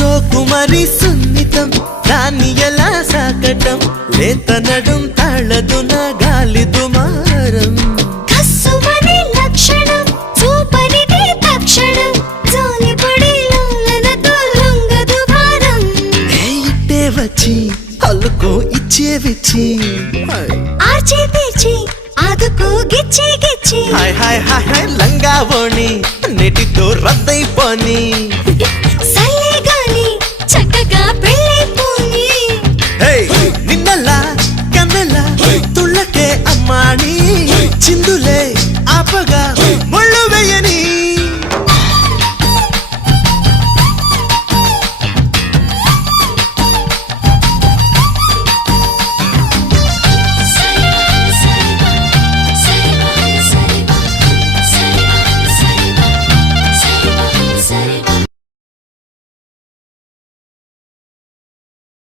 సోకుమరి సున్నితం దాన్ని ఎలా సాకటం లేత నడుం తాళదు నా గాలి దుమారం కస్సుమని లక్షణం చూపనిది తక్షణం జాలిపడి లాలనతో లొంగదు భారం ఇట్టే వచ్చి అల్లుకో ఇచ్చే విచ్చి ఆర్చి తీర్చి ఆదుకో గిచ్చి గిచ్చి హాయ్ హాయ్ హాయ్ హాయ్ లంగా ఓణి నెటితో రద్దయిపోని